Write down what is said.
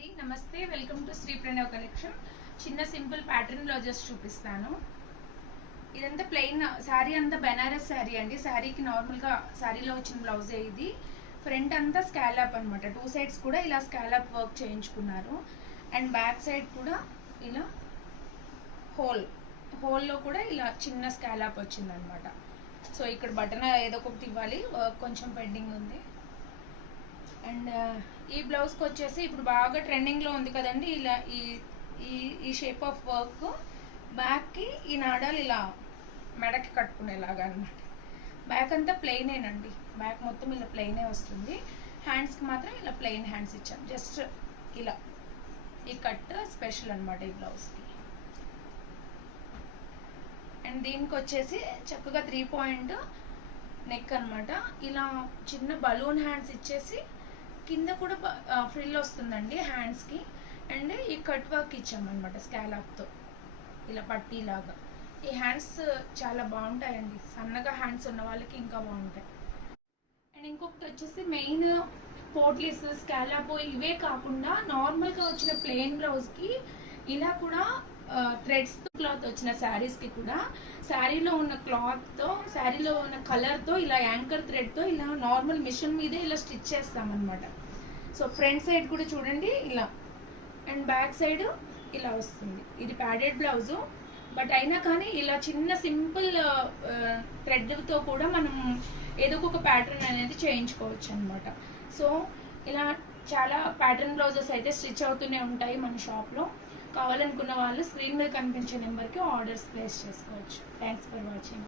అండి namaste welcome to Sri Pranav collection. చిన్న simple pattern blouses చూపిస్తాను. ఇదంతా ప్లెయిన్ శారీ, అంతా బెనారస్ శారీ అండి. శారీకి నార్మల్గా శారీలో వచ్చిన బ్లౌజే ఇది. ఫ్రంట్ అంతా స్కాలప్ అనమాట. టూ సైడ్స్ కూడా ఇలా స్కాలప్ వర్క్ చేయించుకున్నారు. అండ్ బ్యాక్ సైడ్ కూడా ఇలా హోల్లో కూడా ఇలా చిన్న స్కాలప్ వచ్చిందనమాట. సో ఇక్కడ బటన్ ఏదో ఒకటి ఇవ్వాలి, వర్క్ కొంచెం పెండింగ్ ఉంది. అండ్ ఈ బ్లౌజ్కి వచ్చేసి ఇప్పుడు బాగా ట్రెండింగ్లో ఉంది కదండి, ఇలా ఈ షేప్ ఆఫ్ వర్క్. బ్యాక్కి ఈ నాడాలు ఇలా మెడకి కట్టుకునేలాగా అనమాట. బ్యాక్ అంతా ప్లెయినేనండి, బ్యాక్ మొత్తం ఇలా ప్లెయినే వస్తుంది. హ్యాండ్స్కి మాత్రం ఇలా ప్లెయిన్ హ్యాండ్స్ ఇచ్చాం. జస్ట్ ఇలా ఈ కట్ స్పెషల్ అనమాట ఈ బ్లౌజ్కి. అండ్ దీనికి వచ్చేసి చక్కగా 3 పాయింట్ నెక్ అనమాట. ఇలా చిన్న బలూన్ హ్యాండ్స్ ఇచ్చేసి కింద కూడా ఫ్రిల్ వస్తుందండి హ్యాండ్స్కి. అండ్ ఈ కట్ వర్క్ ఇచ్చామన్నమాట స్కాలప్తో, ఇలా పట్టీలాగా. ఈ హ్యాండ్స్ చాలా బాగుంటాయండి, సన్నగా హ్యాండ్స్ ఉన్న వాళ్ళకి ఇంకా బాగుంటాయి. అండ్ ఇంకొకటి వచ్చేసి మెయిన్ పోట్లీస్, స్కాలప్ ఇవే కాకుండా నార్మల్గా వచ్చిన ప్లెయిన్ బ్లౌజ్కి ఇలా కూడా థ్రెడ్స్ క్లాత్ వచ్చిన శారీస్కి కూడా శారీలో ఉన్న క్లాత్తో, శారీలో ఉన్న కలర్తో ఇలా యాంకర్ థ్రెడ్తో ఇలా నార్మల్ మిషన్ మీదే ఇలా స్టిచ్ చేస్తామన్నమాట. సో ఫ్రంట్ సైడ్ కూడా చూడండి ఇలా, అండ్ బ్యాక్ సైడ్ ఇలా వస్తుంది. ఇది ప్యాడెడ్ బ్లౌజు, బట్ అయినా కానీ ఇలా చిన్న సింపుల్ థ్రెడ్తో కూడా మనం ఏదో ఒక ప్యాటర్న్ అనేది చేయించుకోవచ్చు అనమాట. సో ఇలా చాలా ప్యాటర్న్ బ్లౌజెస్ అయితే స్టిచ్ అవుతూనే ఉంటాయి మన షాప్లో. కావాలనుకున్న వాళ్ళు స్క్రీన్ మీద కనిపించే నెంబర్కి ఆర్డర్స్ ప్లేస్ చేసుకోవచ్చు. Thanks for watching.